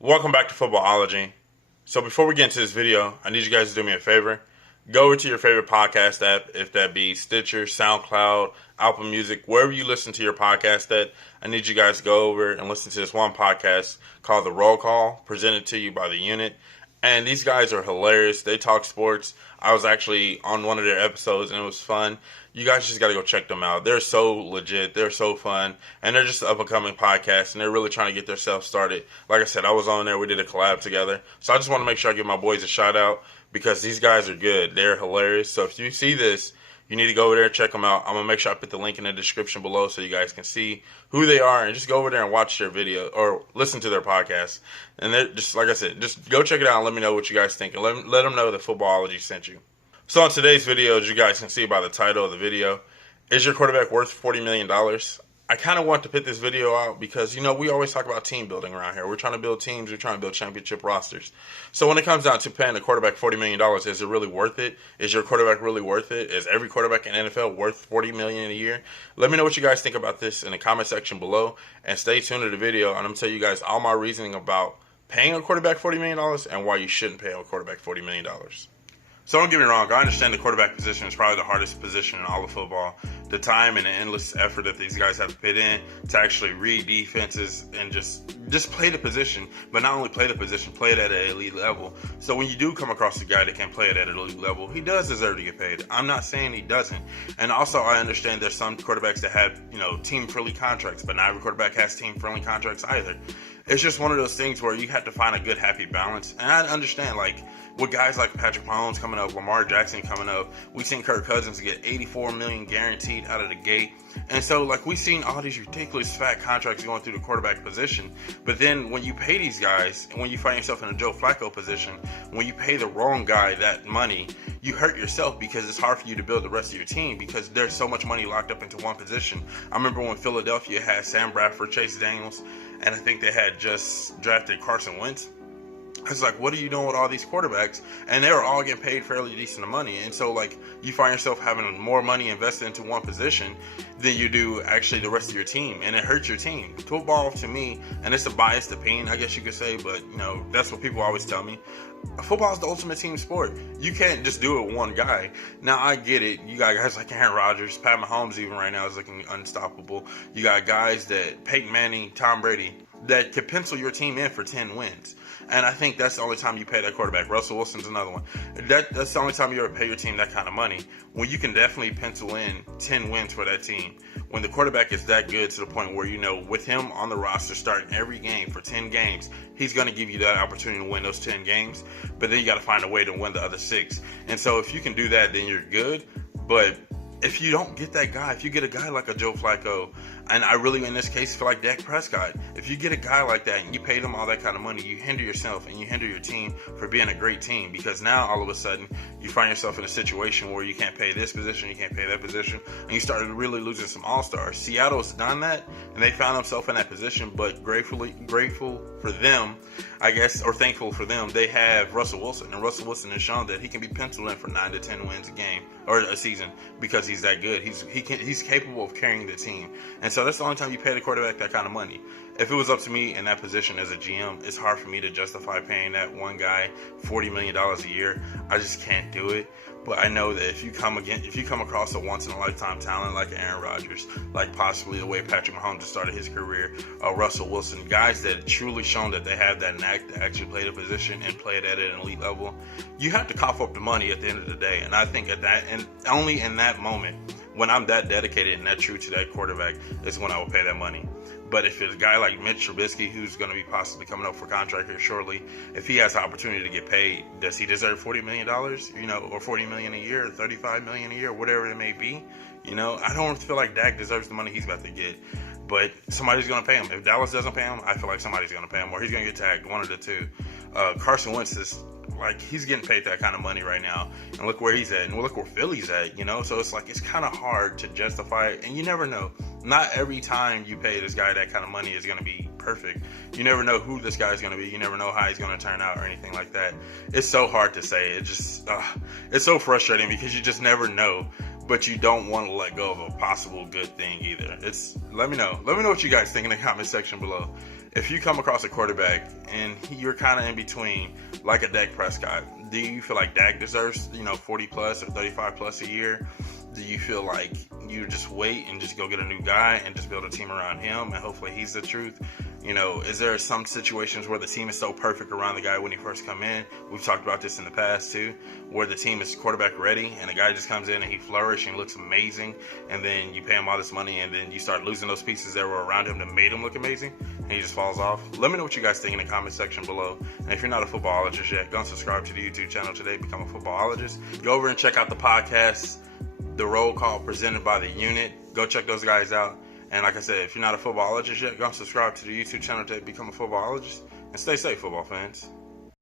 Welcome back to Footballology. So before we get into this video, I need you guys to do me a favor. Go over to your favorite podcast app, if that be Stitcher, SoundCloud, Apple Music, wherever you listen to your podcast at. I need you guys to go over and listen to this one podcast called The Roll Call, presented to you by The Unit. And these guys are hilarious. They talk sports. I was actually on one of their episodes and it was fun. You guys just got to go check them out. They're so legit. They're so fun. And they're just an up-and-coming podcast. And they're really trying to get themselves started. Like I said, I was on there. We did a collab together. So I just want to make sure I give my boys a shout out because these guys are good. They're hilarious. So if you see this, you need to go over there and check them out. I'm going to make sure I put the link in the description below so you guys can see who they are and just go over there and watch their video or listen to their podcast. And they're just, like I said, just go check it out and let me know what you guys think. And let them know that Footballology sent you. So on today's video, as you guys can see by the title of the video, is your quarterback worth $40 million? I kind of want to put this video out because, we always talk about team building around here. We're trying to build teams. We're trying to build championship rosters. So when it comes down to paying a quarterback $40 million, is it really worth it? Is your quarterback really worth it? Is every quarterback in the NFL worth $40 million a year? Let me know what you guys think about this in the comment section below. And stay tuned to the video. And I'm going to tell you guys all my reasoning about paying a quarterback $40 million and why you shouldn't pay a quarterback $40 million. So don't get me wrong, I understand the quarterback position is probably the hardest position in all of football. The time and the endless effort that these guys have to put in to actually read defenses and just play the position, but not only play the position, play it at an elite level. So when you do come across a guy that can play it at an elite level, he does deserve to get paid. I'm not saying he doesn't. And also I understand there's some quarterbacks that have, team-friendly contracts, but not every quarterback has team-friendly contracts either. It's just one of those things where you have to find a good, happy balance. And I understand, with guys like Patrick Mahomes coming up, Lamar Jackson coming up, we've seen Kirk Cousins get $84 million guaranteed out of the gate. And so, we've seen all these ridiculous fat contracts going through the quarterback position. But then when you pay these guys, and when you find yourself in a Joe Flacco position, when you pay the wrong guy that money, you hurt yourself because it's hard for you to build the rest of your team because there's so much money locked up into one position. I remember when Philadelphia had Sam Bradford, Chase Daniels, and I think they had just drafted Carson Wentz. It's like, what are you doing with all these quarterbacks? And they were all getting paid fairly decent money. And so, you find yourself having more money invested into one position than you do actually the rest of your team. And it hurts your team. Football, to me, and it's a biased opinion, I guess you could say, but, that's what people always tell me. Football is the ultimate team sport. You can't just do it with one guy. Now, I get it. You got guys like Aaron Rodgers, Pat Mahomes even right now is looking unstoppable. You got guys that, Peyton Manning, Tom Brady, that could pencil your team in for 10 wins. And I think that's the only time you pay that quarterback. Russell Wilson's another one. That's the only time you ever pay your team that kind of money, when you can definitely pencil in 10 wins for that team. When the quarterback is that good to the point where, with him on the roster starting every game for 10 games, he's going to give you that opportunity to win those 10 games. But then you got to find a way to win the other 6. And so if you can do that, then you're good. But if you don't get that guy, if you get a guy like a Joe Flacco, and I really, in this case, feel like Dak Prescott, if you get a guy like that and you pay them all that kind of money, you hinder yourself and you hinder your team for being a great team, because now all of a sudden you find yourself in a situation where you can't pay this position, you can't pay that position, and you start really losing some all-stars. Seattle's done that, and they found themselves in that position, but grateful for them, I guess, or thankful for them, they have Russell Wilson, and Russell Wilson has shown that he can be penciled in for 9 to 10 wins a game, or a season, because he's that good. He's capable of carrying the team. And so that's the only time you pay the quarterback that kind of money. If it was up to me in that position as a GM, it's hard for me to justify paying that one guy $40 million a year. I just can't do it. But I know that if you come across a once-in-a-lifetime talent like Aaron Rodgers, like possibly the way Patrick Mahomes started his career, Russell Wilson, guys that truly shown that they have that knack to actually play the position and play it at an elite level, you have to cough up the money at the end of the day. And I think and only in that moment, when I'm that dedicated and that true to that quarterback, is when I will pay that money. But if it's a guy like Mitch Trubisky, who's going to be possibly coming up for contract here shortly, if he has the opportunity to get paid, does he deserve $40 million, or $40 million a year, or $35 million a year, whatever it may be? I don't feel like Dak deserves the money he's about to get, but somebody's going to pay him. If Dallas doesn't pay him, I feel like somebody's going to pay him, or he's going to get tagged, one of the two. Carson Wentz is, he's getting paid that kind of money right now, and look where he's at, and look where Philly's at, so it's kind of hard to justify it, and you never know. Not every time you pay this guy that kind of money is going to be perfect. You never know who this guy's going to be. You never know how he's going to turn out or anything like that. It's so hard to say. It's so frustrating because you just never know. but you don't want to let go of a possible good thing either. Let me know what you guys think in the comment section below. if you come across a quarterback and you're kind of in between, like a Dak Prescott, do you feel like Dak deserves, 40 plus or 35 plus a year? Do you feel like you just wait and just go get a new guy and just build a team around him and hopefully he's the truth? Is there some situations where the team is so perfect around the guy when he first come in? We've talked about this in the past too, where the team is quarterback ready and the guy just comes in and he flourishes and looks amazing, and then you pay him all this money and then you start losing those pieces that were around him that made him look amazing and he just falls off. Let me know what you guys think in the comment section below. And if you're not a footballologist yet, go and subscribe to the YouTube channel today. Become a footballologist. Go over and check out the podcast, The Roll Call, presented by The Unit. Go check those guys out. And like I said, if you're not a footballologist yet, go and subscribe to the YouTube channel to become a footballologist. And stay safe, football fans.